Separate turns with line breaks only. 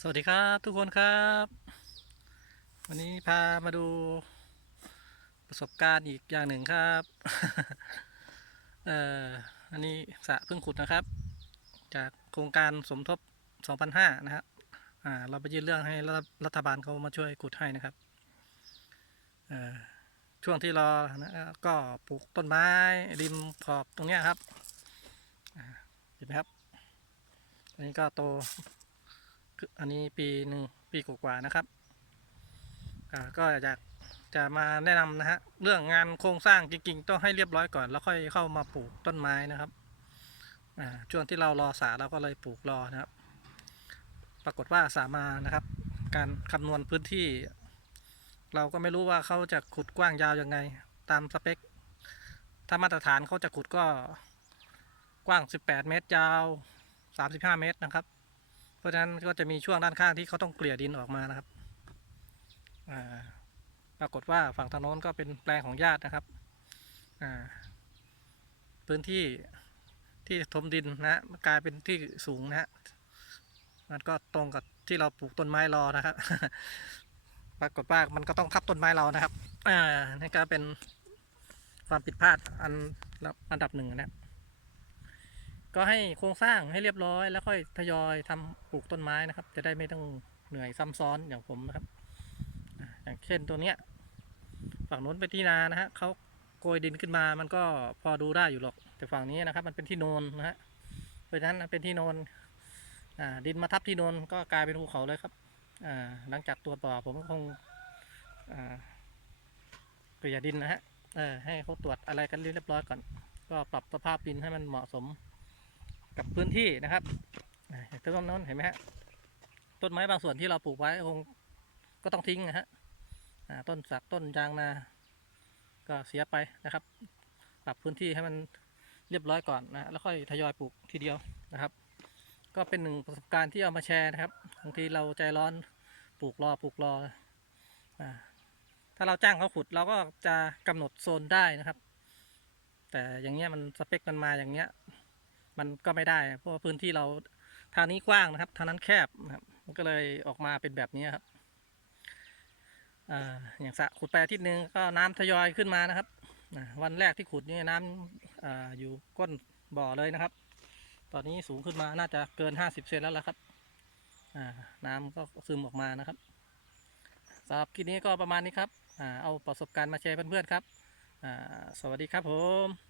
สวัสดีครับทุกคนครับ วันนี้พามาดูประสบการณ์อีกอย่างหนึ่งครับเอ่ออันนี้สระเพิ่งขุดนะครับ จากโครงการสมทบ 2005 นะครับอ่าเราไปยื่นเรื่องให้รัฐรัฐบาลเขามาช่วยขุดให้นะครับเอ่อช่วงที่รอนะก็ปลูกต้นไม้ริมขอบตรงเนี้ยครับเห็นไหมครับอันนี้ก็โต อันนี้ปีหนึ่งปีกว่าๆนะครับก็อยากจะมาแนะนำนะฮะเรื่องงานโครงสร้างจริงๆ ต้องให้เรียบร้อยก่อน แล้วค่อยเข้ามาปลูกต้นไม้นะครับช่วงที่เรารอสาเราก็เลยปลูกรอนะครับ ปรากฏว่าสามานะครับ การคำนวณพื้นที่ เราก็ไม่รู้ว่าเขาจะขุดกว้างยาวยังไง ตามสเปค ถ้ามาตรฐานเขาจะขุดก็กว้าง 18 เมตรยาว 35 เมตรนะครับ เพราะฉะนั้นก็จะมีช่วงด้านข้างที่เขาต้องเกลี่ยดินออกมานะครับปรากฏว่าฝั่งทางโน้นก็เป็นแปลงของญาตินะครับพื้นที่ที่ถมดินนะฮะกลายเป็นที่สูงนะฮะมันก็ตรงกับที่เราปลูกต้นไม้รอนะครับ ปรากฏว่ามันก็ต้องทับต้นไม้เรานะครับ อ่านี่ก็เป็นความผิดพลาดอันอันดับหนึ่งนะครับ ก็ให้โครงสร้างให้เรียบร้อย แล้วค่อยทยอยทำปลูกต้นไม้นะครับ จะได้ไม่ต้องเหนื่อยซ้ำซ้อนอย่างผมนะครับ อย่างเช่นตัวเนี้ยฝั่งโน้นเป็นที่นานะฮะเขาโกยดินขึ้นมา มันก็พอดูได้อยู่หรอก แต่ฝั่งนี้นะครับ มันเป็นที่โนนนะฮะ เพราะฉะนั้นเป็นที่โนนดินมาทับที่โนนก็กลายเป็นภูเขาเลยครับหลังจากตรวจบ่อผมก็คงเกลี่ยดินนะฮะให้เขาตรวจอะไรกันเรียบร้อยก่อน ก็ปรับสภาพดินให้มันเหมาะสม กับพื้นที่นะครับต้นนั้นเห็นไหมฮะต้นไม้บางส่วนที่เราปลูกไว้คงก็ต้องทิ้งนะฮะต้นสักต้นยางนา ก็เสียไปนะครับ ปรับพื้นที่ให้มันเรียบร้อยก่อนนะแล้วค่อยทยอยปลูกทีเดียวนะครับ ก็เป็นหนึ่งประสบการณ์ที่เอามาแชร์นะครับบางทีเราใจร้อนปลูกรอปลูกรอถ้าเราจ้างเขาขุดเราก็จะกำหนดโซนได้นะครับ แต่อย่างเงี้ยมันสเปคมันมาอย่างเงี้ย มันก็ไม่ได้เพราะว่าพื้นที่เราทางนี้กว้างนะครับทางนั้นแคบนะครับมันก็เลยออกมาเป็นแบบนี้ครับอย่างสระขุดไปอาทิตย์หนึ่งก็น้ำทยอยขึ้นมานะครับวันแรกที่ขุดนี่น้ำอ่าอยู่ก้นบ่อเลยนะครับ ตอนนี้สูงขึ้นมาน่าจะเกิน 50 เซนแล้วละครับน้ำก็ซึมออกมานะครับสำหรับคลิปนี้ก็ประมาณนี้ครับเอาประสบการณ์มาแชร์เพื่อนๆครับสวัสดีครับผม